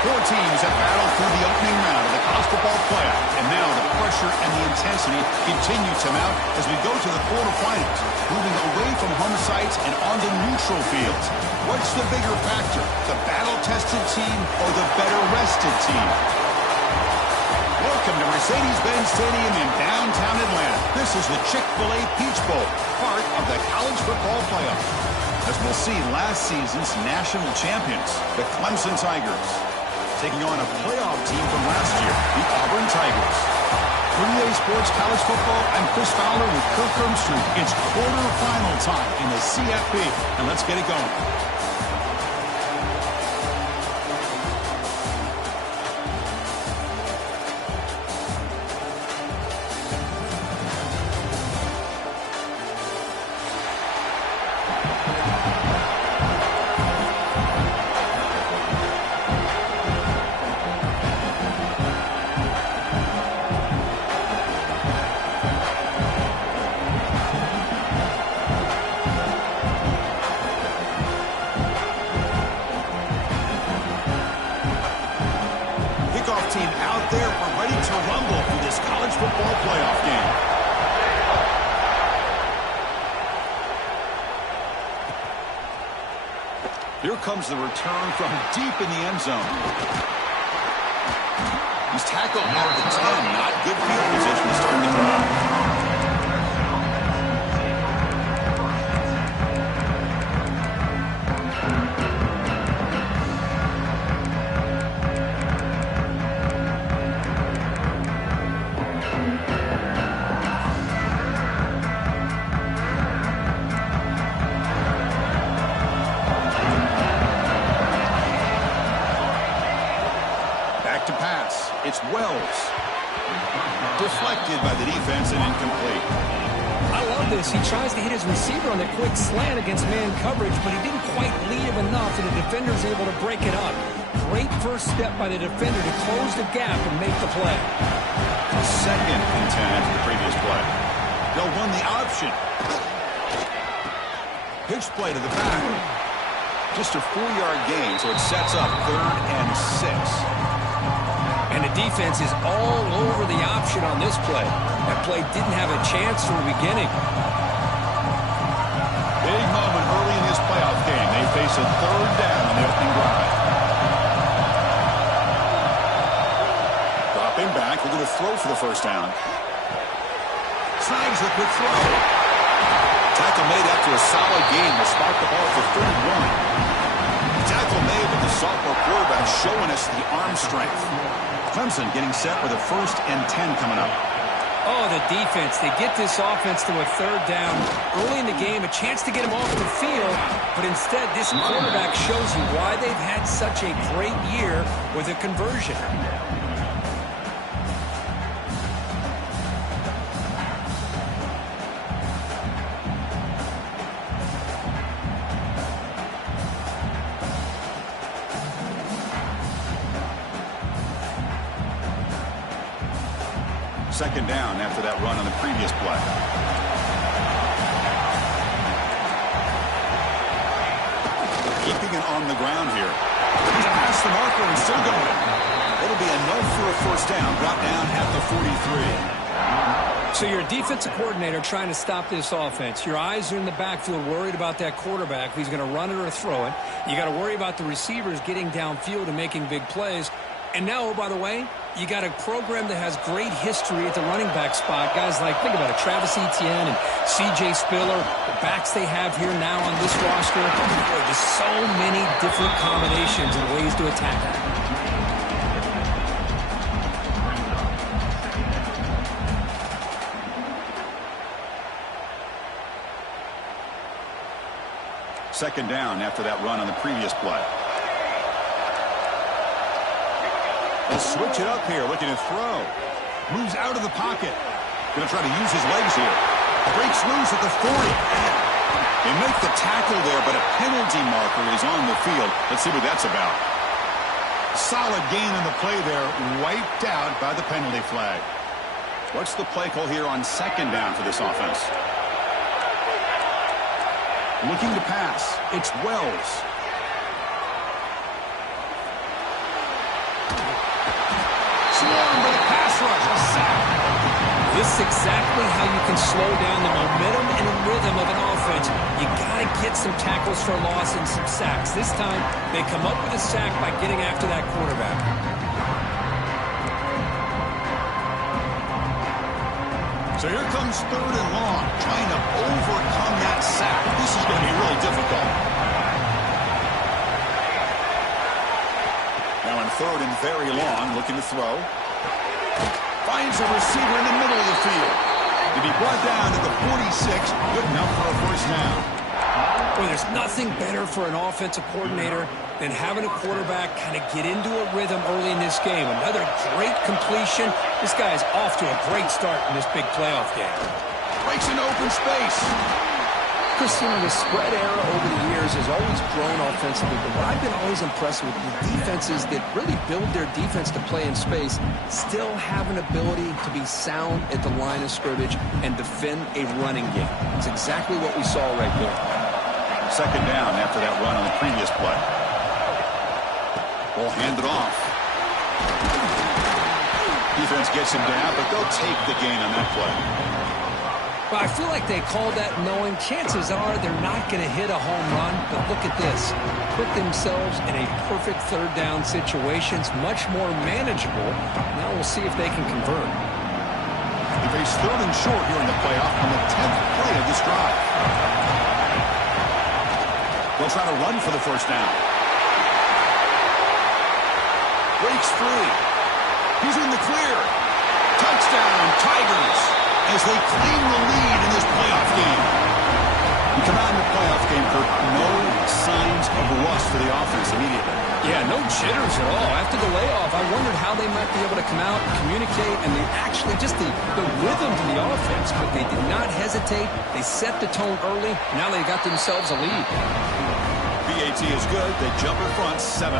Four teams have battled through the opening round of the college football playoff, and now the pressure and the intensity continue to mount as we go to the quarterfinals, moving away from home sites and onto neutral fields. What's the bigger factor, the battle-tested team or the better-rested team? Welcome to Mercedes-Benz Stadium in downtown Atlanta. This is the Chick-fil-A Peach Bowl, part of the college football playoff. As we'll see, last season's national champions, the Clemson Tigers, taking on a playoff team from last year, the Auburn Tigers. For EA Sports College Football, I'm Chris Fowler with Kirk Herbstreit. It's quarterfinal time in the CFP, and let's get it going. Team out there, we're ready to rumble for this college football playoff game. Here comes the return from deep in the end zone. He's tackled near the 10, not good field position to start the drive. To pass. It's Wells. Deflected by the defense and incomplete. I love this. He tries to hit his receiver on that quick slant against man coverage, but he didn't quite lead him enough, and the defender's able to break it up. Great first step by the defender to close the gap and make the play. A second and 10 after the previous play. They'll run the option. Pitch play to the back. Just a 4-yard gain, so it sets up 3rd and 6. And the defense is all over the option on this play. That play didn't have a chance from the beginning. Big moment early in this playoff game. They face a 3rd down on the opening drive. Dropping back. We're going to throw for the first down. Snags the quick throw. Tackle made after a solid gain will spark the ball for 3rd and 1. Tackle made with the sophomore quarterback showing us the arm strength. Clemson getting set with a 1st and 10 coming up. Oh, the defense. They get this offense to a 3rd down. Early in the game, a chance to get him off the field, but instead this quarterback shows you why they've had such a great year with a conversion. Second down after that run on the previous play. Keeping it on the ground here. He's past the marker and still going. It'll be a no for a 1st down, brought down at the 43. So you're a defensive coordinator trying to stop this offense. Your eyes are in the backfield worried about that quarterback, if he's going to run it or throw it. You got to worry about the receivers getting downfield and making big plays. And now, oh, by the way, you got a program that has great history at the running back spot. Guys like, think about it, Travis Etienne and C.J. Spiller, the backs they have here now on this roster. There are just so many different combinations and ways to attack it. Second down after that run on the previous play. They'll switch it up here, looking to throw. Moves out of the pocket. Going to try to use his legs here. Breaks loose at the 40. They make the tackle there, but a penalty marker is on the field. Let's see what that's about. Solid gain on the play there, wiped out by the penalty flag. What's the play call here on second down for this offense? Looking to pass. It's Wells. This is exactly how you can slow down the momentum and rhythm of an offense. You got to get some tackles for loss and some sacks. This time, they come up with a sack by getting after that quarterback. So here comes 3rd and long, trying to overcome that sack. This is going to be real difficult. Now on 3rd and very long, looking to throw. Finds a receiver in the middle of the field. To be brought down to the 46, good enough for a first down. Well, there's nothing better for an offensive coordinator than having a quarterback kind of get into a rhythm early in this game. Another great completion. This guy is off to a great start in this big playoff game. Breaks into open space. Chris, the spread era over the years has always grown offensively, but what I've been always impressed with the defenses that really build their defense to play in space still have an ability to be sound at the line of scrimmage and defend a running game. It's exactly what we saw right there. 2nd down after that run on the previous play. Ball handed off. Defense gets him down, but they'll take the gain on that play. But I feel like they called that knowing chances are they're not going to hit a home run. But look at this. Put themselves in a perfect 3rd down situation. It's much more manageable. Now we'll see if they can convert. They face 3rd and short here in the playoff on the 10th play of this drive. They'll try to run for the first down. Breaks free. He's in the clear. Touchdown, Tigers, as they claim the lead in this playoff game. You come out in the playoff game, Kurt, no signs of rust for the offense immediately. Yeah, no jitters at all. After the layoff, I wondered how they might be able to come out and communicate, and they actually just the rhythm to the offense, but they did not hesitate. They set the tone early. Now they got themselves a lead. BAT is good. They jump in front 7-0.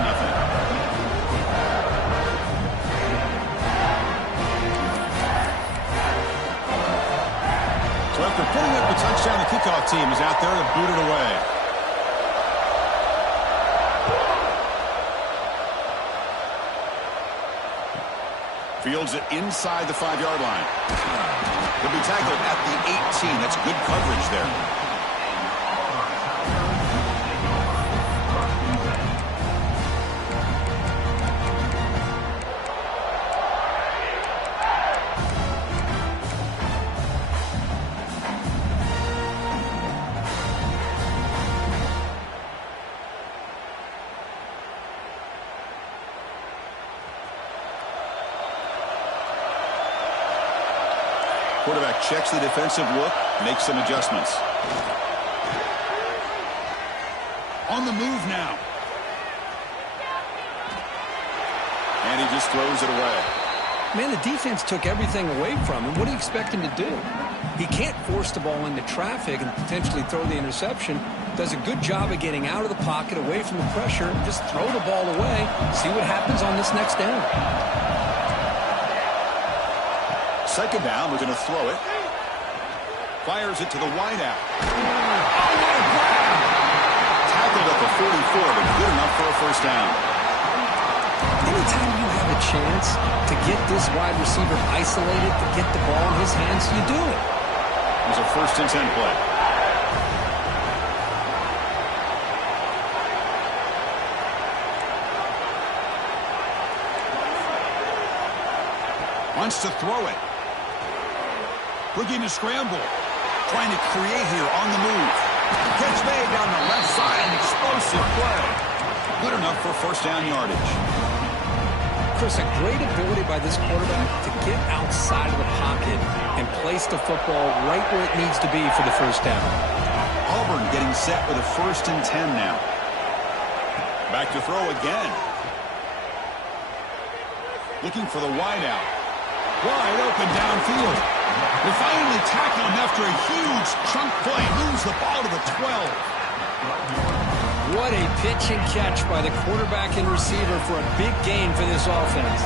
So after putting up the touchdown, the kickoff team is out there to boot it away. Fields it inside the 5-yard line. He'll be tackled at the 18. That's good coverage there. Quarterback checks the defensive look, makes some adjustments. On the move now. And he just throws it away. Man, the defense took everything away from him. What do you expect him to do? He can't force the ball into traffic and potentially throw the interception. Does a good job of getting out of the pocket, away from the pressure. Just throw the ball away. See what happens on this next down. 2nd down, we're going to throw it. Fires it to the wideout. Oh, what a grab! Tackled at the 44, but good enough for a first down. Anytime you have a chance to get this wide receiver isolated, to get the ball in his hands, you do it. It was a 1st and 10 play. Wants to throw it. Looking to scramble. Trying to create here on the move. Catch made down the left side. An explosive play. Good enough for first down yardage. Chris, a great ability by this quarterback to get outside of the pocket and place the football right where it needs to be for the first down. Auburn getting set with a 1st and 10 now. Back to throw again. Looking for the wideout. Wide open downfield. They finally tackle him after a huge chunk play. Moves the ball to the 12. What a pitch and catch by the quarterback and receiver for a big gain for this offense.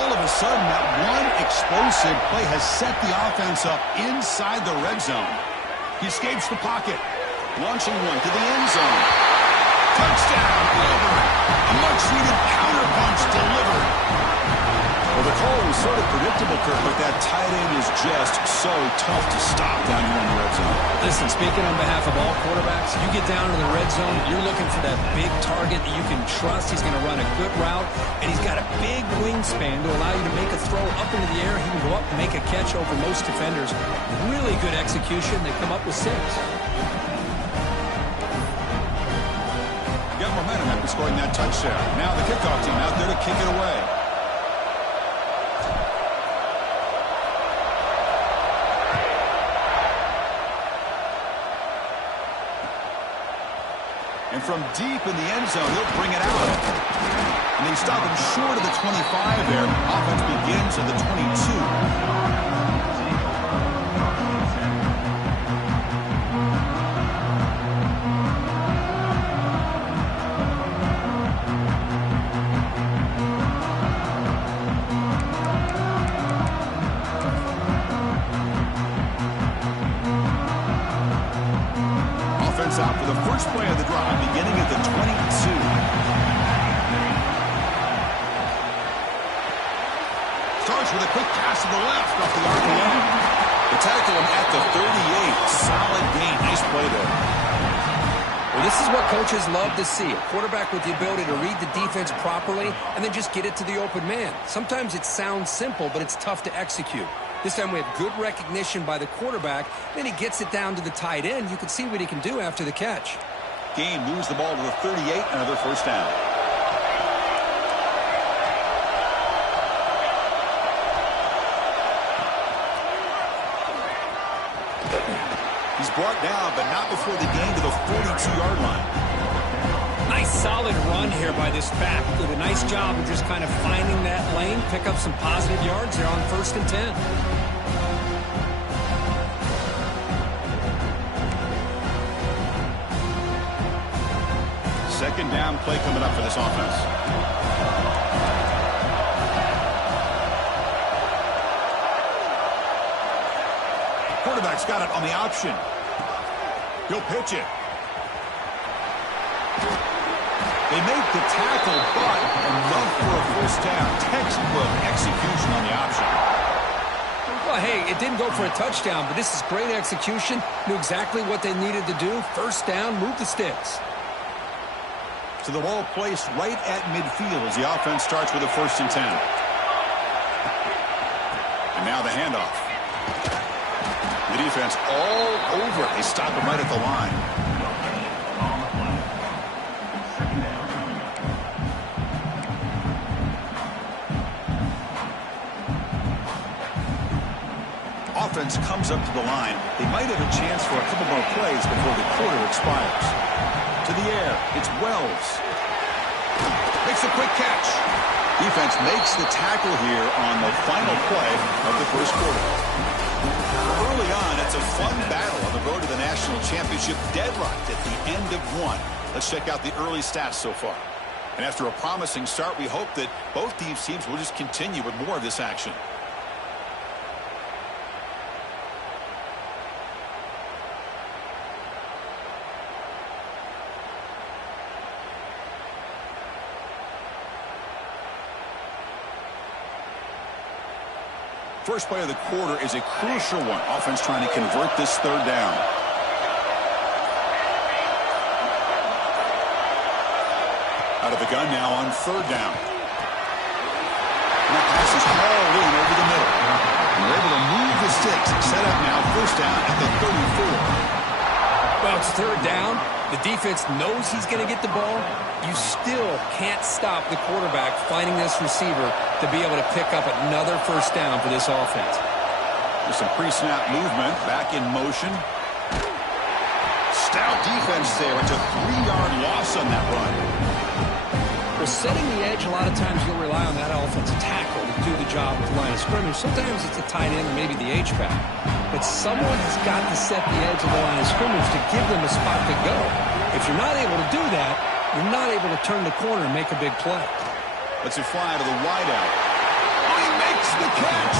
All of a sudden, that one explosive play has set the offense up inside the red zone. He escapes the pocket. Launching one to the end zone. Touchdown, Auburn. A much-needed counterpunch delivered. Well, the call was sort of predictable, Kurt, but that tight end is is just so tough to stop down here in the red zone. Listen, speaking on behalf of all quarterbacks, you get down in the red zone, you're looking for that big target that you can trust. He's going to run a good route, and he's got a big wingspan to allow you to make a throw up into the air. He can go up and make a catch over most defenders. Really good execution. They come up with 6. Got momentum after scoring that touchdown. Now the kickoff team out there to kick it away. And from deep in the end zone, he'll bring it out. And they stop him short of the 25 there. Offense begins at the 22. Out for the first play of the drive, beginning at the 22. Starts with a quick pass to the left off the RPM. They tackle him at the 38. Solid gain. Nice play there. Well, this is what coaches love to see. A quarterback with the ability to read the defense properly and then just get it to the open man. Sometimes it sounds simple, but it's tough to execute. This time we have good recognition by the quarterback. Then he gets it down to the tight end. You can see what he can do after the catch. Game moves the ball to the 38. Another first down. He's brought down, but not before the gain to the 42-yard line. Nice solid run here by this back. Did a nice job of just kind of finding that lane, pick up some positive yards there on 1st and 10. Second down play coming up for this offense. Quarterback's got it on the option. He'll pitch it. They make the tackle, but enough for a first down. Textbook execution on the option. Well, hey, it didn't go for a touchdown, but this is great execution. Knew exactly what they needed to do. First down, move the sticks. So the ball placed right at midfield as the offense starts with a 1st and 10. And now the handoff. The defense all over it. They stop him right at the line. Offense comes up to the line. They might have a chance for a couple more plays before the quarter expires. To the air, it's Wells. Makes a quick catch. Defense makes the tackle here on the final play of the first quarter. Early on, it's a fun battle on the road to the national championship, deadlocked at the end of one. Let's check out the early stats so far. And after a promising start, we hope that both these teams will just continue with more of this action. First play of the quarter is a crucial one. Offense trying to convert this 3rd down. Out of the gun now on 3rd down. And that pass is hauled in over the middle. And they're able to move the sticks. Set up now, 1st down at the 34. Well, it's 3rd down. The defense knows he's going to get the ball. You still can't stop the quarterback finding this receiver to be able to pick up another 1st down for this offense. There's some pre-snap movement, back in motion. Stout defense there. It's a 3-yard loss on that run. Well, setting the edge, a lot of times you'll rely on that offensive tackle to do the job with the line of scrimmage. Sometimes it's a tight end or maybe the H-back. But someone has got to set the edge of the line of scrimmage to give them a spot to go. If you're not able to do that, you're not able to turn the corner and make a big play. Let's it fly to the wideout. Oh, he makes the catch.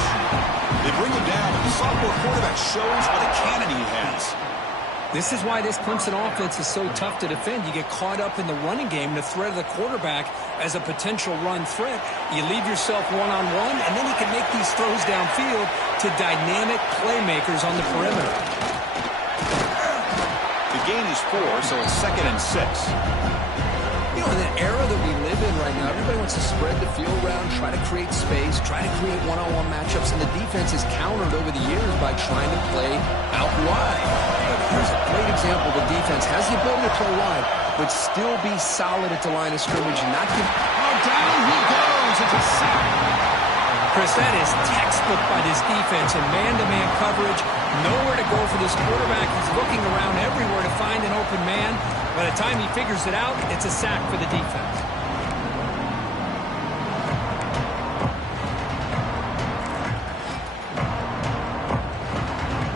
They bring him down, but the sophomore quarterback shows what a cannon he has. This is why this Clemson offense is so tough to defend. You get caught up in the running game, the threat of the quarterback as a potential run threat. You leave yourself one-on-one, and then you can make these throws downfield to dynamic playmakers on the perimeter. The gain is 4, so it's 2nd and 6. You know, in the era that we live in right now, everybody wants to spread the field around, try to create space, try to create one-on-one matchups, and the defense is countered over the years by trying to play out wide. But here's a great example. The defense has the ability to play wide, but still be solid at the line of scrimmage and not give... Oh, down he goes. It's a sack. Chris, that is textbook by this defense in man-to-man coverage. Nowhere to go for this quarterback. He's looking around everywhere to find an open man. By the time he figures it out, it's a sack for the defense.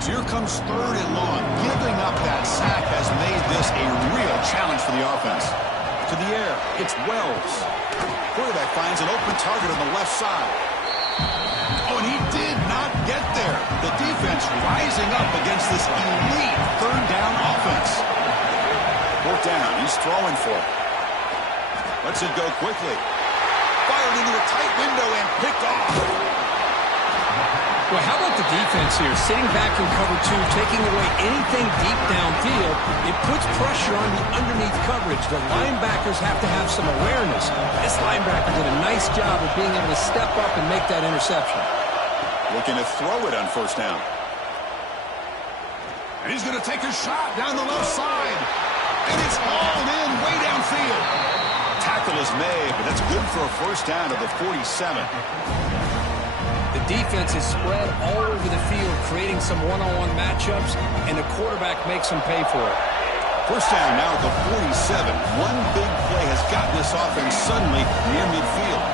So here comes 3rd and long. Giving up that sack has made this a real challenge for the offense. To the air, it's Wells. Quarterback finds an open target on the left side. Oh, and he did not get there. The defense rising up against this elite 3rd down offense. 4th down, he's throwing for it. Lets it go quickly. Fired into a tight window and picked off. Well, how about the defense here? Sitting back in cover 2, taking away anything deep downfield. It puts pressure on the underneath coverage. The linebackers have to have some awareness. This linebacker did a nice job of being able to step up and make that interception. Looking to throw it on 1st down. And he's going to take a shot down the left side. And it's hauled in way downfield. Tackle is made, but that's good for a 1st down to the 47. The defense is spread all over the field, creating some one-on-one matchups, and the quarterback makes them pay for it. 1st down now at the 47. One big play has gotten this offense suddenly near midfield.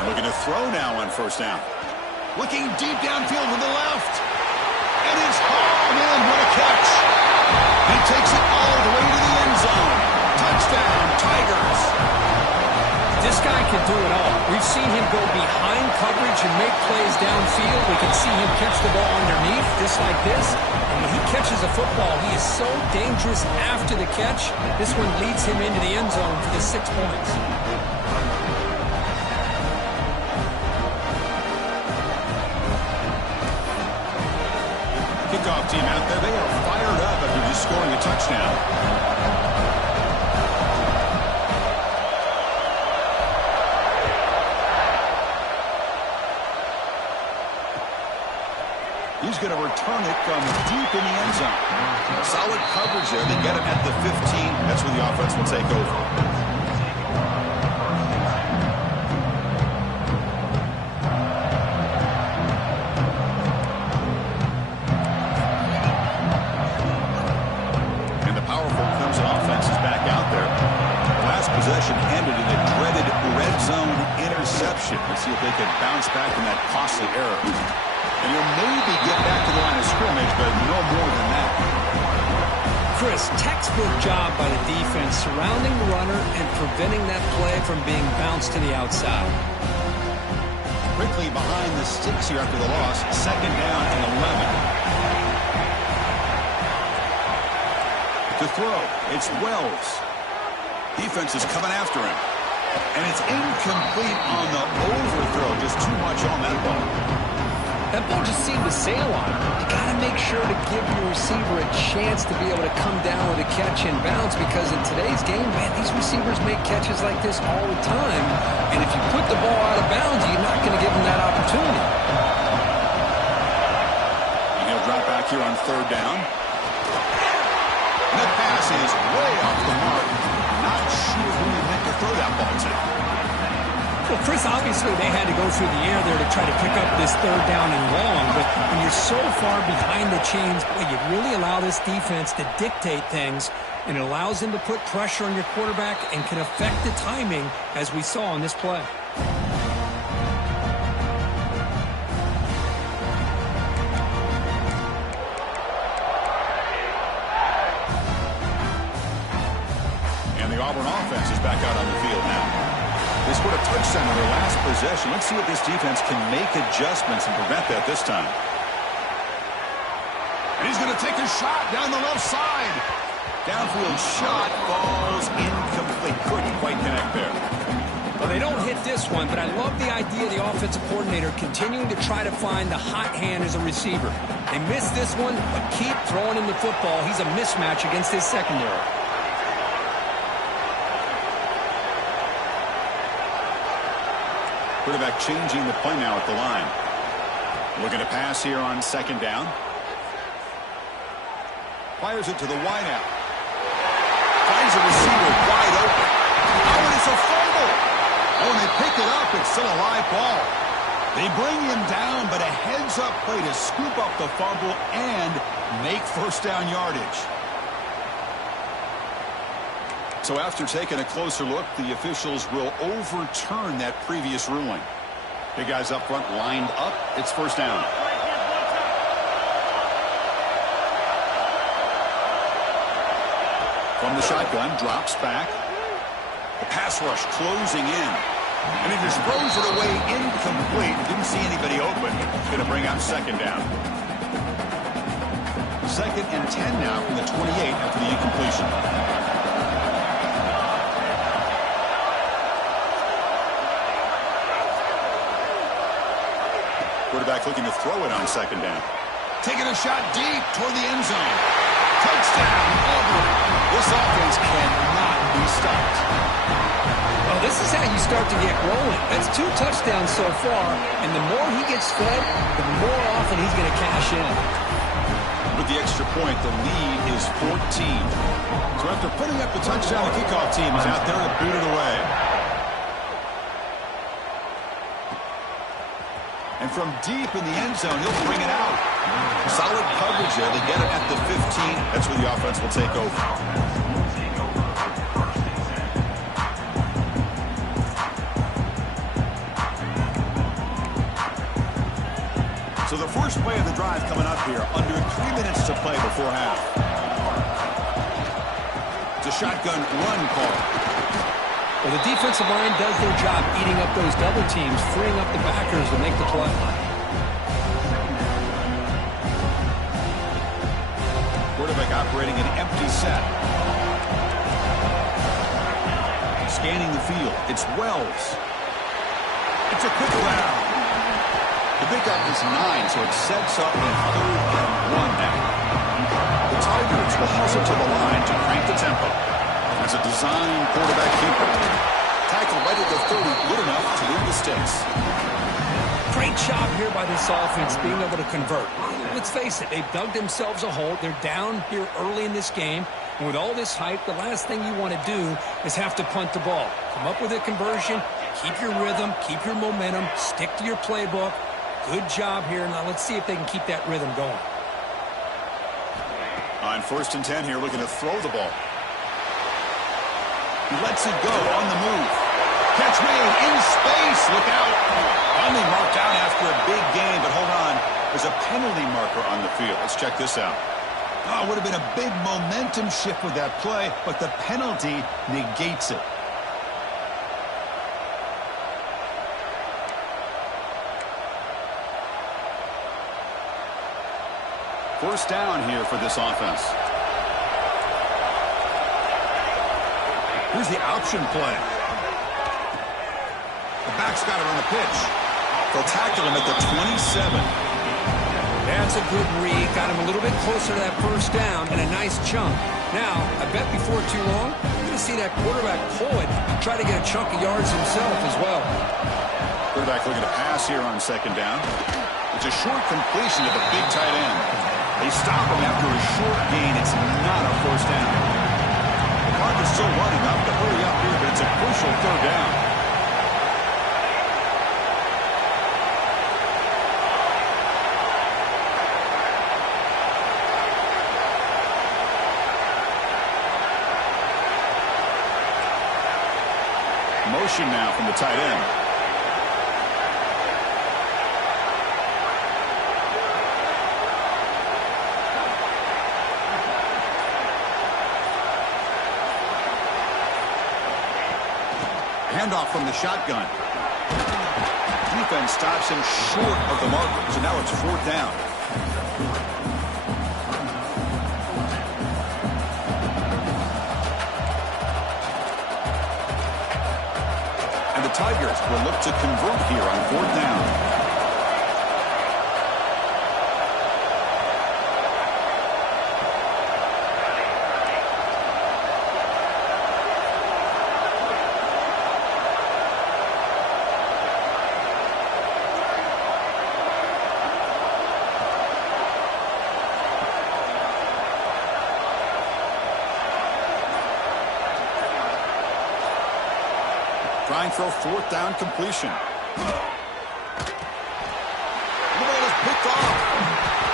And looking to throw now on 1st down. Looking deep downfield to the left. And it's hauled in. What a catch. He takes it all the way to the end zone. Touchdown, Tigers. This guy can do it all. We've seen him go behind coverage and make plays downfield. We can see him catch the ball underneath, just like this. And when he catches a football, he is so dangerous after the catch. This one leads him into the end zone for the 6 points. Kickoff team out there. They are fired up after just scoring a touchdown. He's going to return it from deep in the end zone. Solid coverage there. They get him at the 15. That's where the offense will take over. And the powerful Clemson offense is back out there. The last possession ended in a dreaded red zone interception. Let's see if they can bounce back from that costly error. And he'll maybe get back to the line of scrimmage, but no more than that. Chris, textbook job by the defense surrounding the runner and preventing that play from being bounced to the outside. Quickly behind the sticks here after the loss. 2nd down and 11. To throw, it's Wells. Defense is coming after him. And it's incomplete on the overthrow. Just too much on that ball. That ball just seemed to sail on him. You got to make sure to give your receiver a chance to be able to come down with a catch and bounce, because in today's game, man, these receivers make catches like this all the time. And if you put the ball out of bounds, you're not going to give them that opportunity. And he'll drop back here on 3rd down. And the pass is way off the mark. Not sure who he meant to throw that ball to. Well, Chris, obviously they had to go through the air there to try to pick up this 3rd down and long, but when you're so far behind the chains, boy, you really allow this defense to dictate things, and it allows them to put pressure on your quarterback and can affect the timing, as we saw on this play. And the Auburn offense is back out on the field now. They scored a touchdown on their last possession. Let's see if this defense can make adjustments and prevent that this time. And He's going to take a shot down the left side. Downfield shot falls incomplete. Couldn't quite connect there. Well, they don't hit this one, but I love the idea of the offensive coordinator continuing to try to find the hot hand as a receiver. They missed this one, but keep throwing him the football. He's a mismatch against his secondary. Quarterback changing the play now at the line. Looking to pass here on second down. Fires it to the wideout. Finds a receiver wide open. Oh, and it's a fumble. Oh, and they pick it up. It's still a live ball. They bring him down, but a heads-up play to scoop up the fumble and make first down yardage. So after taking a closer look, the officials will overturn that previous ruling. Big guys up front lined up. It's first down. From the shotgun, drops back. The pass rush closing in. And he just throws it away incomplete. Didn't see anybody open. Going to bring up second down. 2nd and 10 now from the 28 after the incompletion. Quarterback looking to throw it on second down. Taking a shot deep toward the end zone. Touchdown, Auburn. This offense cannot be stopped. Well, this is how you start to get rolling. That's 2 touchdowns so far, and the more he gets fed, the more often he's going to cash in. With the extra point, the lead is 14. So after putting up the touchdown, the kickoff team is out there to boot it away. And from deep in the end zone, he'll bring it out. Solid coverage there. They get it at the 15. That's where the offense will take over. So the first play of the drive coming up here. Under 3 minutes to play before half. It's a shotgun run call. Well, the defensive line does their job eating up those double teams, freeing up the backers to make the play. Quarterback operating an empty set. Scanning the field. It's Wells. It's a quick round. The pickup is 9, so it sets up in 3rd and 1 now. The Tigers will hustle to the line to crank the tempo. As a design quarterback keeper. Tackle right at the 30, good enough to move the sticks. Great job here by this offense being able to convert. Let's face it, they've dug themselves a hole. They're down here early in this game. And with all this hype, the last thing you want to do is have to punt the ball. Come up with a conversion, keep your rhythm, keep your momentum, stick to your playbook. Good job here. Now let's see if they can keep that rhythm going. On 1st and 10 here, looking to throw the ball. He lets it go on the move. Catch made in space. Look out. Only marked out after a big gain, but hold on. There's a penalty marker on the field. Let's check this out. Oh, it would have been a big momentum shift with that play, but the penalty negates it. First down here for this offense. Here's the option play. The back's got it on the pitch. They'll tackle him at the 27. That's a good read. Got him a little bit closer to that first down and a nice chunk. Now, I bet before too long, you're going to see that quarterback pull it, try to get a chunk of yards himself as well. Quarterback looking to pass here on second down. It's a short completion to the big tight end. They stop him after a short gain. It's not a first down. The clock is still running up to hurry up here, but it's a crucial 3rd down. Motion now from the tight end. Handoff from the shotgun. Defense stops him short of the marker, so now it's 4th down. Bulldogs will look to convert here on 4th down. Trying for a 4th down completion. The ball is picked off.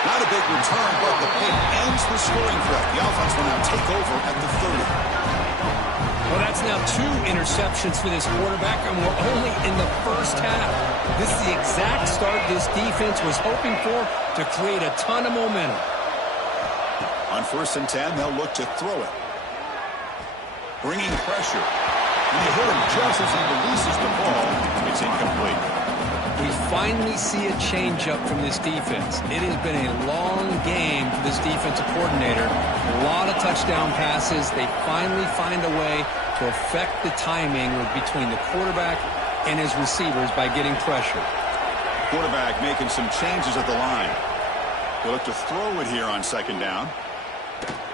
Not a big return, but the pick ends the scoring threat. The offense will now take over at the 30. Well, that's now 2 interceptions for this quarterback, and we're only in the first half. This is the exact start this defense was hoping for to create a ton of momentum. On 1st and 10, they'll look to throw it. Bringing pressure. And you hit him just as he releases the ball. It's incomplete. We finally see a change-up from this defense. It has been a long game for this defensive coordinator. A lot of touchdown passes. They finally find a way to affect the timing between the quarterback and his receivers by getting pressure. Quarterback making some changes at the line. He'll look to throw it here on 2nd down.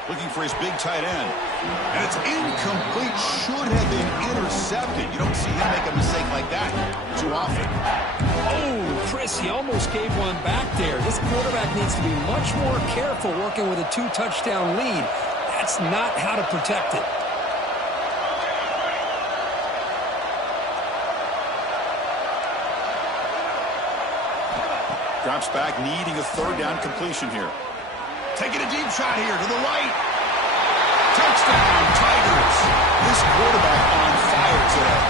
Looking for his big tight end. And it's incomplete. Should have been intercepted. You don't see him make a mistake like that too often. Oh, Chris, he almost gave one back there. This quarterback needs to be much more careful working with a 2-touchdown lead. That's not how to protect it. Drops back, needing a 3rd down completion here. Taking a deep shot here to the right. Touchdown, Tigers. This quarterback on fire today.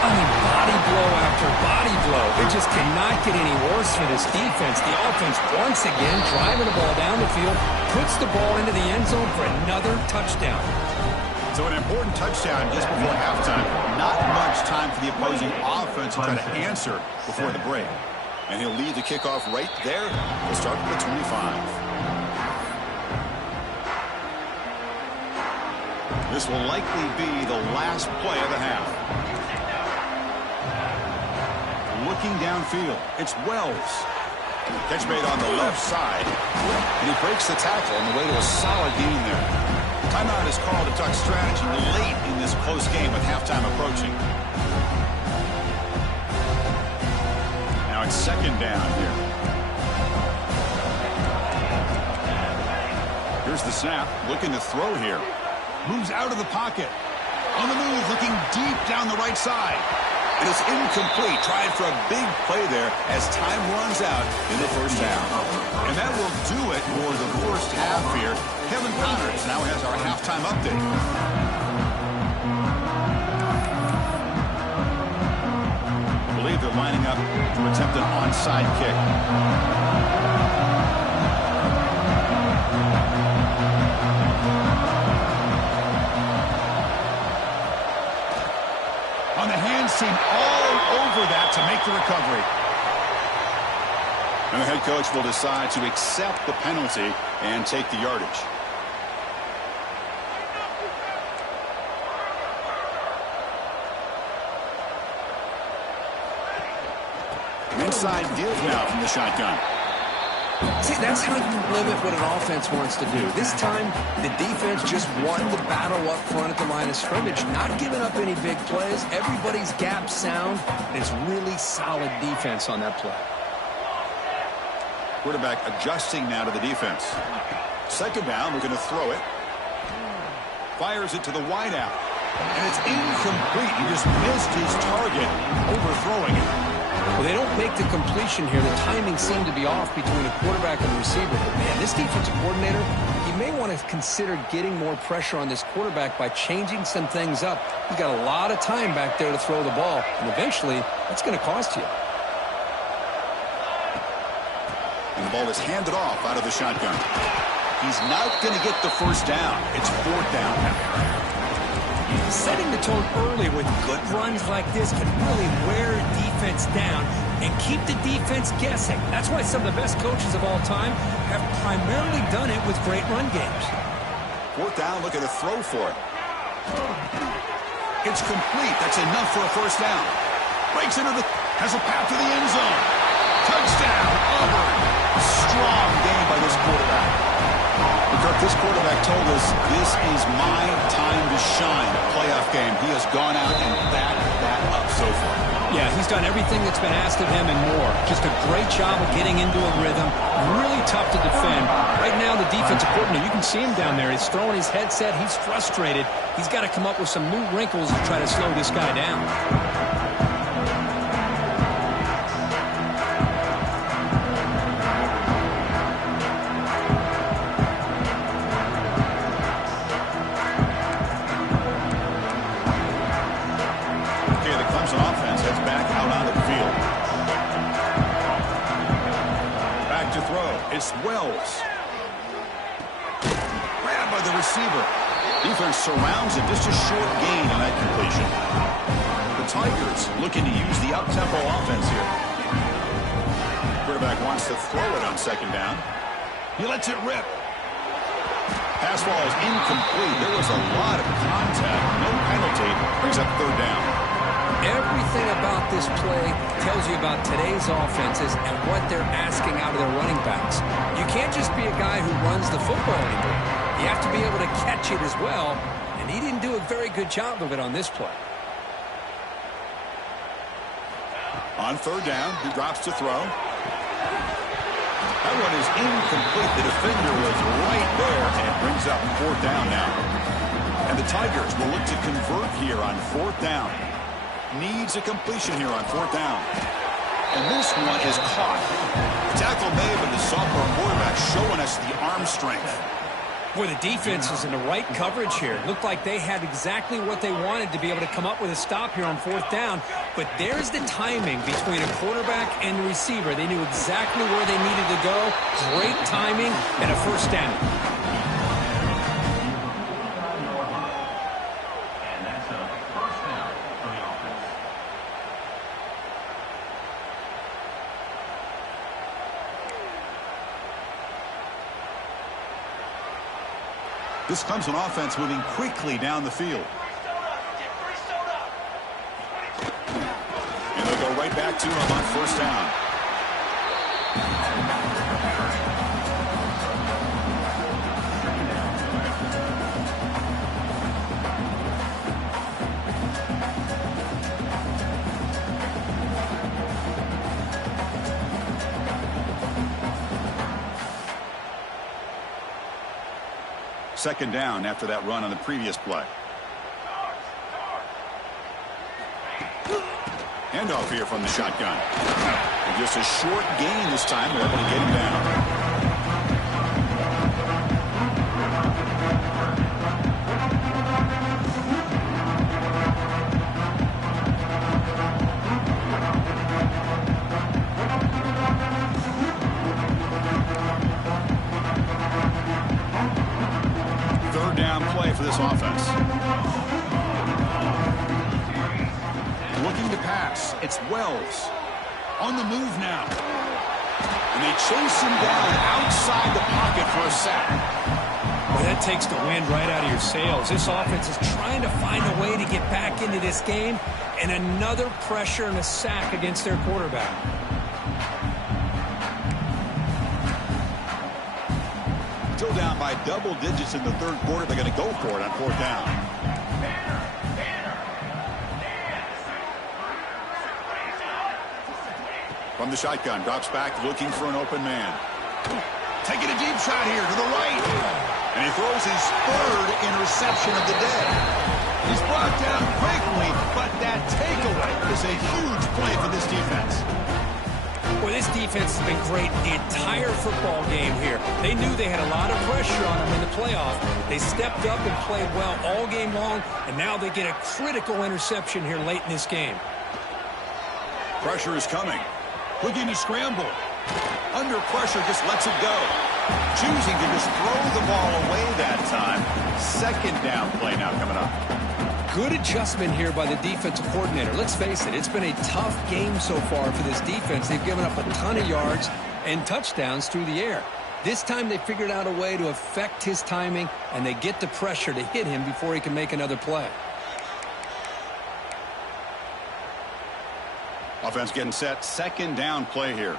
I mean, body blow after body blow. It just cannot get any worse for this defense. The offense, once again, driving the ball down the field, puts the ball into the end zone for another touchdown. So an important touchdown just before halftime. Not much time for the opposing offense to try to answer before the break. And he'll lead the kickoff right there. We'll start with the 25. This will likely be the last play of the half. Looking downfield, it's Wells. Catch made on the left side. And he breaks the tackle on the way to a solid gain there. Timeout is called to talk strategy late in this close game with halftime approaching. Now it's 2nd down here. Here's the snap. Looking to throw here. Moves out of the pocket. On the move, looking deep down the right side. And it's incomplete. Trying for a big play there as time runs out in the first half. And that will do it for the first half here. Kevin Connors now has our halftime update. I believe they're lining up to attempt an onside kick. Seem all over that to make the recovery. And the head coach will decide to accept the penalty and take the yardage. Inside give now from the shotgun. See, that's how you limit what an offense wants to do. This time, the defense just won the battle up front at the line of scrimmage, not giving up any big plays. Everybody's gap sound. It's really solid defense on that play. Quarterback adjusting now to the defense. 2nd down, we're going to throw it. Fires it to the wideout. And it's incomplete. He just missed his target, overthrowing it. Well, they don't make the completion here. The timing seemed to be off between the quarterback and the receiver. But, man, this defensive coordinator, he may want to consider getting more pressure on this quarterback by changing some things up. He's got a lot of time back there to throw the ball, and eventually that's going to cost you. And the ball is handed off out of the shotgun. He's not going to get the first down. It's 4th down now. Setting the tone early with good runs like this can really wear a defense down and keep the defense guessing. That's why some of the best coaches of all time have primarily done it with great run games. 4th down, looking to throw for it. It's complete. That's enough for a first down. Breaks into has a path to the end zone. Touchdown, Auburn. A strong game by this quarterback. Kirk, this quarterback told us this is my time to shine. Playoff game. He has gone out and backed that up so far. Yeah, he's done everything that's been asked of him and more. Just a great job of getting into a rhythm. Really tough to defend. Right now, the defensive coordinator, you can see him down there. He's throwing his headset. He's frustrated. He's got to come up with some new wrinkles to try to slow this guy down. It's Wells. Grabbed by the receiver. Defense surrounds it. Just a short gain on that completion. The Tigers looking to use the up-tempo offense here. Quarterback wants to throw it on second down. He lets it rip. Pass ball is incomplete. There was a lot of contact. No penalty. Brings up third down. Everything about this play tells you about today's offenses and what they're asking out of their running backs. You can't just be a guy who runs the football anymore. You have to be able to catch it as well, and he didn't do a very good job of it on this play. On third down, he drops to throw. That one is incomplete. The defender was right there, and it brings up fourth down now. And the Tigers will look to convert here on fourth down. Needs a completion here on fourth down. And this one is caught. The tackle may have been the sophomore quarterback showing us the arm strength. Boy, the defense is in the right coverage here. It looked like they had exactly what they wanted to be able to come up with a stop here on fourth down. But there's the timing between a quarterback and the receiver. They knew exactly where they needed to go. Great timing and a first down. This Clemson offense moving quickly down the field. And they'll go right back to him on first down. Second down after that run on the previous play. Handoff here from the shotgun. And just a short gain this time. They're able to get him down. For this offense. Looking to pass. It's Wells. On the move now. And they chase him down outside the pocket for a sack. Well, that takes the wind right out of your sails. This offense is trying to find a way to get back into this game, and another pressure and a sack against their quarterback. Still down by double digits in the third quarter. They're going to go for it on fourth down. From the shotgun, drops back, looking for an open man. Taking a deep shot here to the right. And he throws his third interception of the day. He's brought down quickly, but that takeaway is a huge play for this defense. Well, this defense has been great the entire football game here. They knew they had a lot of pressure on them in the playoff. They stepped up and played well all game long, and now they get a critical interception here late in this game. Pressure is coming. Looking to scramble. Under pressure, just lets it go. Choosing to just throw the ball away that time. Second down play now coming up. Good adjustment here by the defensive coordinator. Let's face it, it's been a tough game so far for this defense. They've given up a ton of yards and touchdowns through the air. This time they figured out a way to affect his timing, and they get the pressure to hit him before he can make another play. Offense getting set. Second down play here.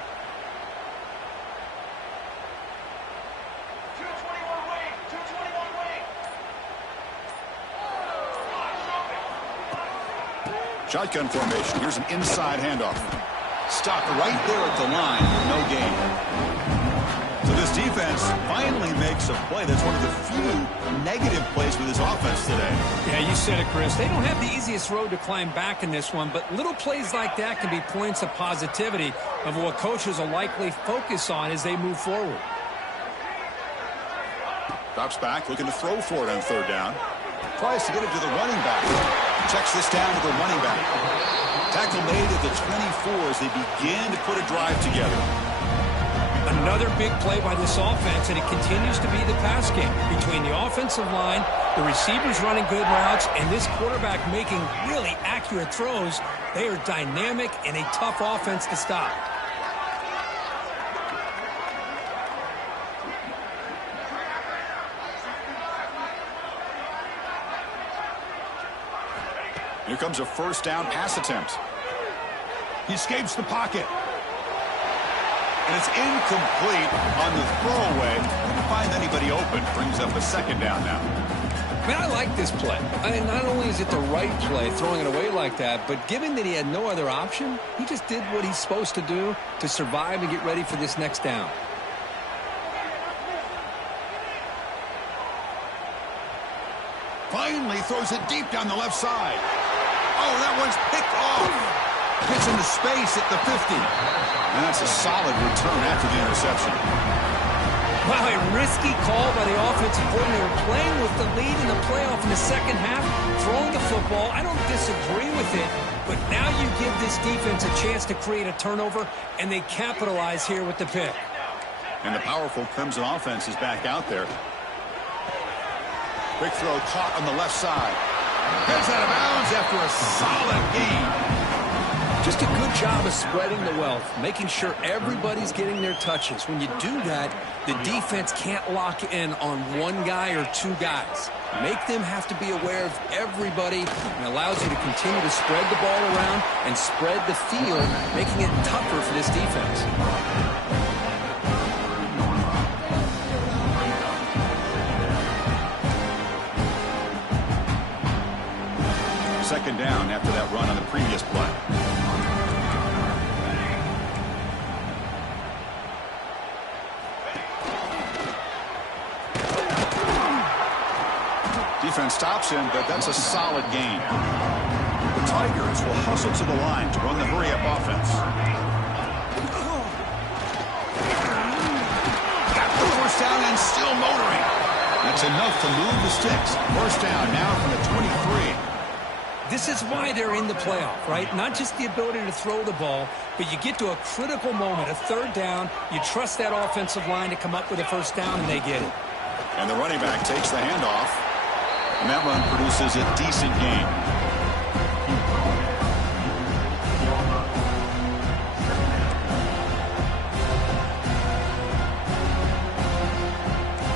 Shotgun formation. Here's an inside handoff. Stopped right there at the line. No gain. So this defense finally makes a play. That's one of the few negative plays with this offense today. Yeah, you said it, Chris. They don't have the easiest road to climb back in this one, but little plays like that can be points of positivity of what coaches will likely focus on as they move forward. Drops back, looking to throw for it on third down. Tries to get it to the running back. Checks this down to the running back. Tackle made at the 24 as they begin to put a drive together. Another big play by this offense, and it continues to be the pass game between the offensive line, the receivers running good routes, and this quarterback making really accurate throws. They are dynamic and a tough offense to stop. Here comes a first down pass attempt. He escapes the pocket. And it's incomplete on the throwaway. Couldn't find anybody open. Brings up a second down now. Man, I like this play. I mean, not only is it the right play, throwing it away like that, but given that he had no other option, he just did what he's supposed to do to survive and get ready for this next down. Finally throws it deep down the left side. Oh, that one's picked off. Gets into space at the 50. And that's a solid return after the interception. Wow, a risky call by the offensive coordinator, playing with the lead in the playoff in the second half, throwing the football. I don't disagree with it, but now you give this defense a chance to create a turnover, and they capitalize here with the pick. And the powerful Clemson offense is back out there. Quick throw caught on the left side. Gets out of bounds after a solid gain. Just a good job of spreading the wealth, making sure everybody's getting their touches. When you do that, the defense can't lock in on one guy or two guys. Make them have to be aware of everybody, and allows you to continue to spread the ball around and spread the field, making it tougher for this defense. Second down after that run on the previous play. Defense stops him, but that's a solid gain. The Tigers will hustle to the line to run the hurry-up offense. Got the first down and still motoring. That's enough to move the sticks. First down now from the 23. This is why they're in the playoff, right? Not just the ability to throw the ball, but you get to a critical moment, a third down. You trust that offensive line to come up with a first down, and they get it. And the running back takes the handoff. And that run produces a decent gain.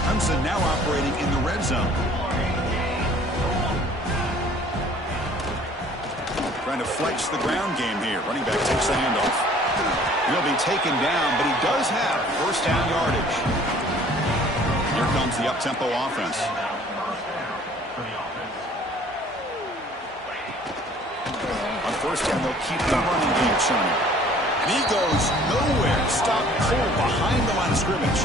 Clemson now operating in the red zone. Trying to flex the ground game here. Running back takes the handoff. He'll be taken down, but he does have first down yardage. Here comes the up-tempo offense. On first down, they'll keep the running game churning. And he goes nowhere. Stopped cold behind the line of scrimmage.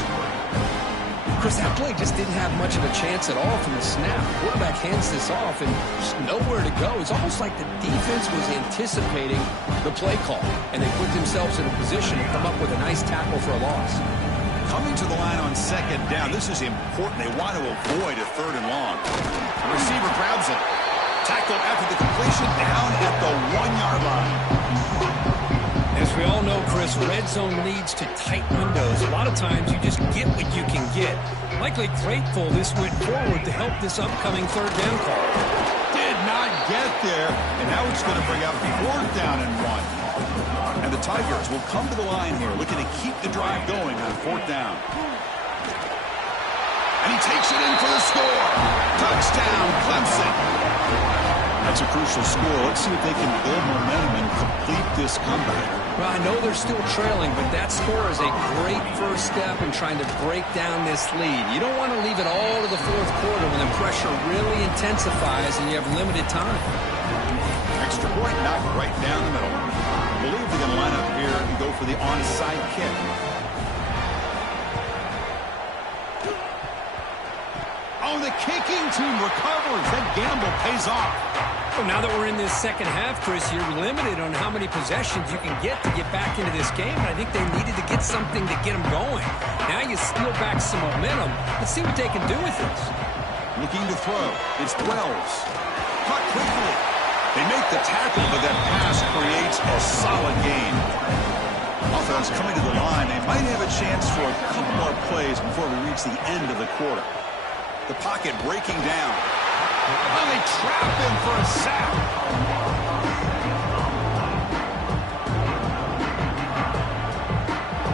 Chris, that play just didn't have much of a chance at all from the snap. Quarterback hands this off and just nowhere to go. It's almost like the defense was anticipating the play call, and they put themselves in a position to come up with a nice tackle for a loss. Coming to the line on second down, this is important. They want to avoid a third and long. The receiver grabs it. Tackled after the completion, down at the 1-yard line. As we all know, Chris, red zone leads to tight windows. A lot of times you just get what you can get. Likely grateful this went forward to help this upcoming third down call. Did not get there, and now it's going to bring up fourth down and 1. And the Tigers will come to the line here, looking to keep the drive going on fourth down. And he takes it in for the score. Touchdown, Clemson. That's a crucial score. Let's see if they can build momentum and complete this comeback. Well, I know they're still trailing, but that score is a great first step in trying to break down this lead. You don't want to leave it all to the fourth quarter when the pressure really intensifies and you have limited time. Extra point knocked right down the middle. I believe they're going to line up here and go for the onside kick. Oh, the kicking team recovers. That gamble pays off. Well, now that we're in this second half, Chris, you're limited on how many possessions you can get to get back into this game. And I think they needed to get something to get them going. Now you steal back some momentum. Let's see what they can do with this. Looking to throw. It's Wells. Caught quickly. They make the tackle, but that pass creates a solid gain. Offense coming to the line. They might have a chance for a couple more plays before we reach the end of the quarter. The pocket breaking down. Oh, they trap him for a sack.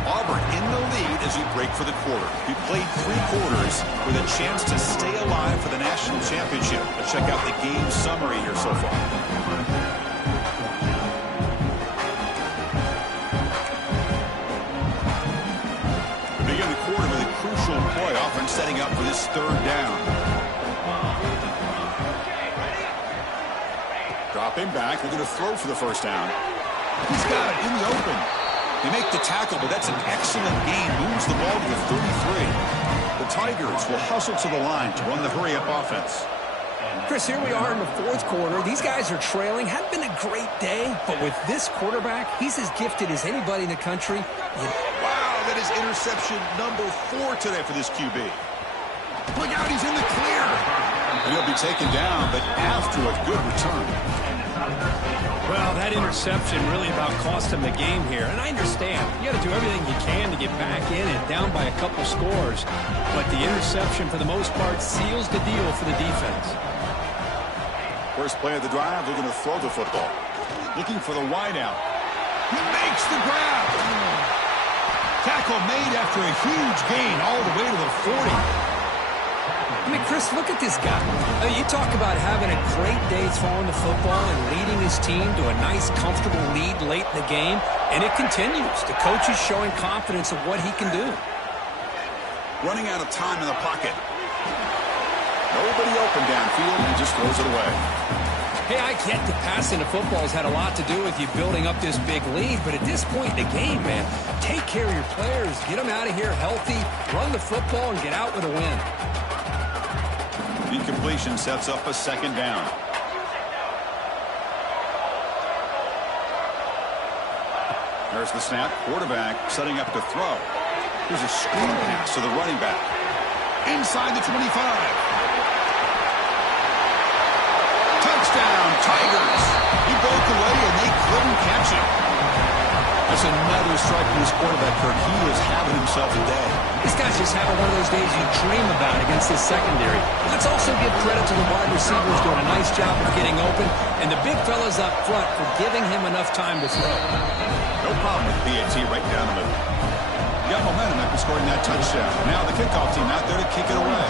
Auburn in the lead as we break for the quarter. We played 3 quarters with a chance to stay alive for the national championship. Let's check out the game summary here so far. We begin the quarter with a crucial play. Offense setting up for this third down. Dropping back. They're going to throw for the first down. He's got it in the open. They make the tackle, but that's an excellent gain. Moves the ball to the 33. The Tigers will hustle to the line to run the hurry-up offense. Chris, here we are in the fourth quarter. These guys are trailing. Hadn't been a great day, but with this quarterback, he's as gifted as anybody in the country. Wow, that is interception number 4 today for this QB. Look out, he's in the clear. He'll be taken down, but after a good return. Well, that interception really about cost him the game here. And I understand. You got to do everything you can to get back in and down by a couple scores. But the interception, for the most part, seals the deal for the defense. First play of the drive, they're going to throw the football. Looking for the wideout. He makes the grab. Tackle made after a huge gain all the way to the 40. I mean, Chris, look at this guy. I mean, you talk about having a great day throwing the football and leading his team to a nice, comfortable lead late in the game, and it continues. The coach is showing confidence of what he can do. Running out of time in the pocket. Nobody open downfield, and he just throws it away. Hey, I get the passing the football has had a lot to do with you building up this big lead, but at this point in the game, man, take care of your players. Get them out of here healthy, run the football, and get out with a win. Incompletion sets up a second down. There's the snap. Quarterback setting up to throw. Here's a screen pass to the running back. Inside the 25. Touchdown, Tigers. He broke away and they couldn't catch him. That's another strike from this quarterback, Kirk. He is having himself a day. This guy's just having one of those days you dream about against this secondary. Let's also give credit to the wide receivers doing a nice job of getting open, and the big fellas up front for giving him enough time to throw. No problem with BAT right down the middle. You got momentum after scoring that touchdown. Now the kickoff team out there to kick it away.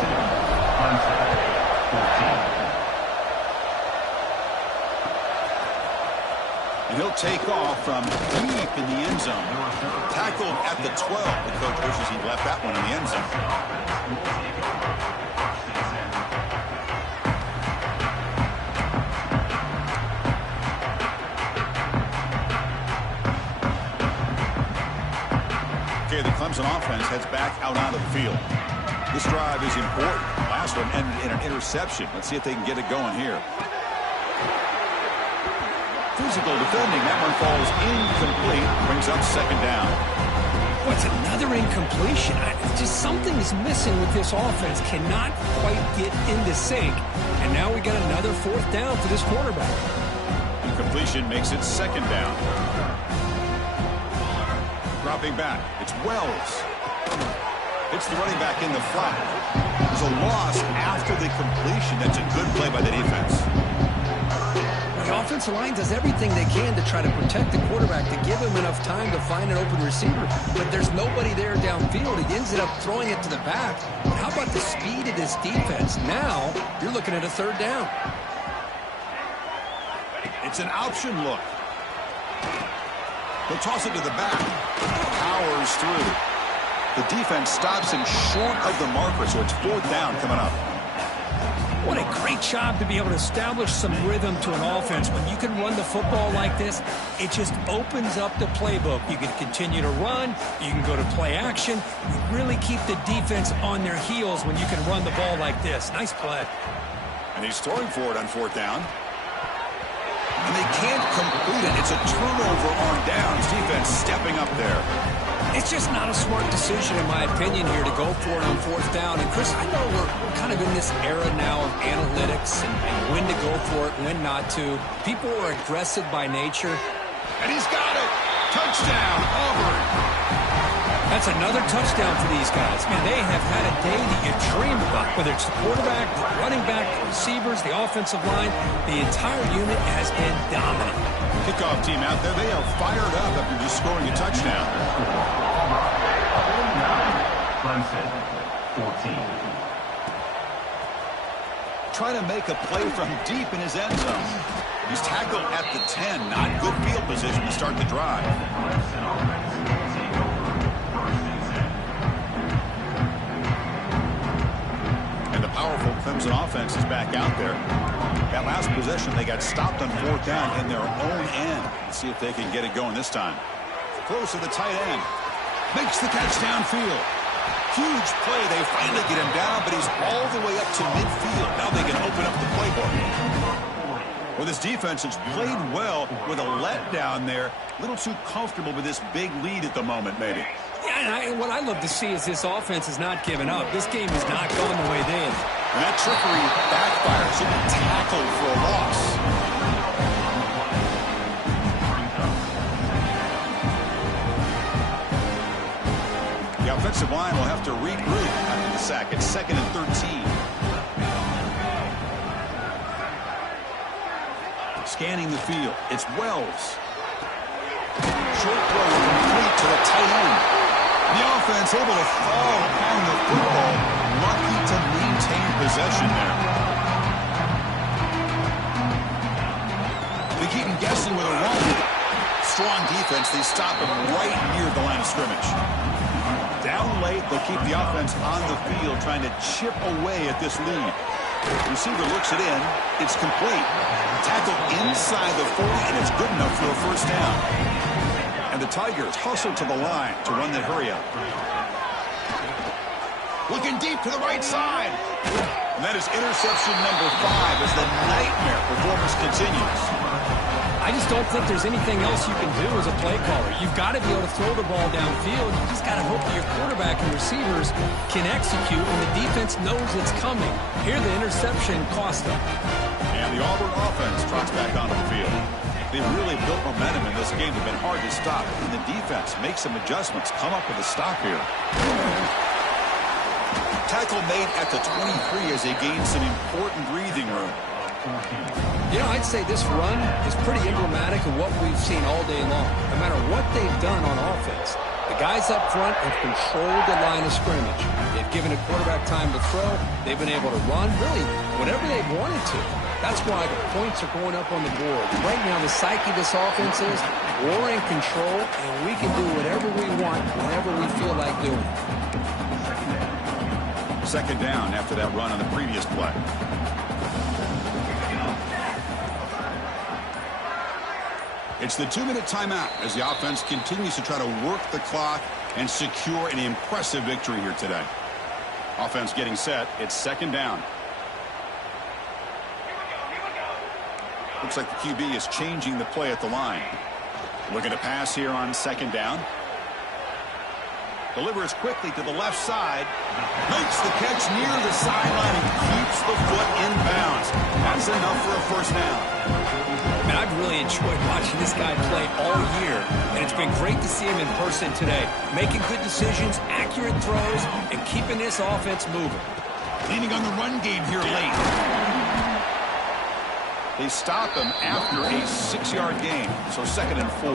And he'll take off from deep in the end zone. Tackled at the 12. The coach wishes he'd left that one in the end zone. Okay, the Clemson offense heads back out onto the field. This drive is important. Last one ended in an interception. Let's see if they can get it going here. Physical defending. That one falls incomplete. Brings up second down. What's another incompletion? Just something is missing with this offense. Cannot quite get into sync. And now we got another fourth down for this quarterback. Incompletion makes it second down. Dropping back. It's Wells. It's the running back in the flat. There's a loss after the completion. That's a good play by the defense. The offensive line does everything they can to try to protect the quarterback, to give him enough time to find an open receiver. But there's nobody there downfield. He ends up throwing it to the back. But how about the speed of this defense? Now you're looking at a third down. It's an option look. He'll toss it to the back. Powers through. The defense stops him short of the marker, so it's 4th down coming up. What a great job to be able to establish some rhythm to an offense. When you can run the football like this, it just opens up the playbook. You can continue to run. You can go to play action. You really keep the defense on their heels when you can run the ball like this. Nice play. And he's throwing for it on 4th down. And they can't complete it. It's a turnover on downs. Defense stepping up there. It's just not a smart decision, in my opinion, here to go for it on 4th down. And, Chris, I know we're kind of in this era now of analytics and when to go for it, when not to. People are aggressive by nature. And he's got it. Touchdown, Auburn. That's another touchdown for these guys. Man, they have had a day that you dream about, whether it's the quarterback, the running back, the receivers, the offensive line. The entire unit has been dominant. Kickoff team out there, they are fired up after just scoring a touchdown. Clemson, 14. Trying to make a play from deep in his end zone. He's tackled at the 10. Not good field position to start the drive. And the powerful Clemson offense is back out there. That last possession, they got stopped on 4th down in their own end. Let's see if they can get it going this time. Close to the tight end. Makes the catch downfield. Huge play. They finally get him down, but he's all the way up to midfield. Now they can open up the playbook. Well, this defense has played well with a letdown there. A little too comfortable with this big lead at the moment, maybe. Yeah, and what I love to see is this offense is not giving up. This game is not going the way they have. And that trickery backfires. Should be tackled for a loss. The offensive line will have to regroup after the sack. It's 2nd and 13. Scanning the field. It's Wells. Short throw complete to the tight end. The offense able to fall on the football. Lucky to maintain possession there. They keep him guessing with a run. Strong defense. They stop him right near the line of scrimmage. Down late, they'll keep the offense on the field trying to chip away at this lead. The receiver looks it in. It's complete. Tackled inside the 40, and it's good enough for a 1st down. And the Tigers hustle to the line to run that hurry-up. Looking deep to the right side. And that is interception number 5 as the nightmare performance continues. I just don't think there's anything else you can do as a play caller. You've got to be able to throw the ball downfield. You just got to hope that your quarterback and receivers can execute when the defense knows it's coming. Here, the interception cost them. And the Auburn offense trots back onto the field. They've really built momentum in this game. They've been hard to stop. And the defense makes some adjustments, come up with a stop here. Tackle made at the 23 as they gain some important breathing room. You know, I'd say this run is pretty emblematic of what we've seen all day long. No matter what they've done on offense, the guys up front have controlled the line of scrimmage. They've given a quarterback time to throw. They've been able to run, really, whatever they've wanted to. That's why the points are going up on the board. Right now, the psyche of this offense is we're in control, and we can do whatever we want whenever we feel like doing it. 2nd down after that run on the previous play. It's the 2-minute timeout as the offense continues to try to work the clock and secure an impressive victory here today. Offense getting set. It's 2nd down. Looks like the QB is changing the play at the line. Looking to pass here on 2nd down. Delivers quickly to the left side. Makes the catch near the sideline and keeps the foot in bounds. That's enough for a 1st down. Man, I've really enjoyed watching this guy play all year, and it's been great to see him in person today. Making good decisions, accurate throws, and keeping this offense moving. Leaning on the run game here late. They stop him after a 6-yard gain, so 2nd and 4.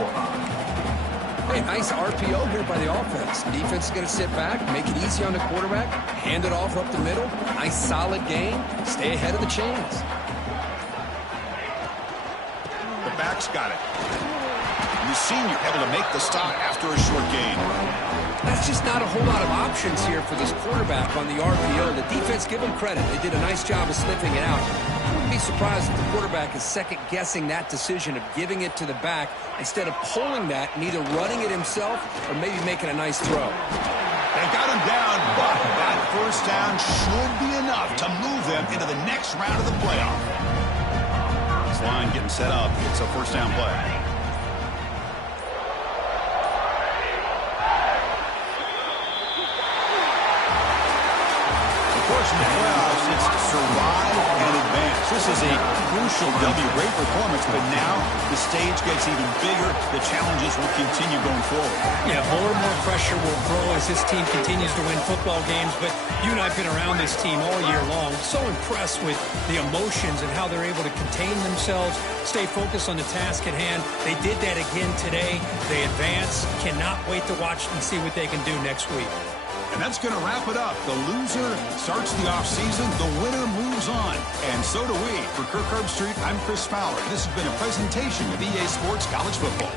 Hey, nice RPO here by the offense. Defense is going to sit back, make it easy on the quarterback, hand it off up the middle. Nice solid game. Stay ahead of the chains. The back's got it. The senior able to make the stop after a short gain. That's just not a whole lot of options here for this quarterback on the RPO. The defense, give them credit. They did a nice job of sniffing it out. I wouldn't be surprised if the quarterback is second-guessing that decision of giving it to the back instead of pulling that and either running it himself or maybe making a nice throw. They got him down, but that first down should be enough to move them into the next round of the playoff. This line getting set up. It's a first down play. In the playoffs, it's survive and advance. This is a crucial W. Great performance, but now the stage gets even bigger. The challenges will continue going forward. Yeah, more and more pressure will grow as this team continues to win football games. But you and I have been around this team all year long. So impressed with the emotions and how they're able to contain themselves, stay focused on the task at hand. They did that again today. They advance. Cannot wait to watch and see what they can do next week. And that's going to wrap it up. The loser starts the offseason. The winner moves on. And so do we. For Kirk Herbstreit, I'm Chris Fowler. This has been a presentation of EA Sports College Football.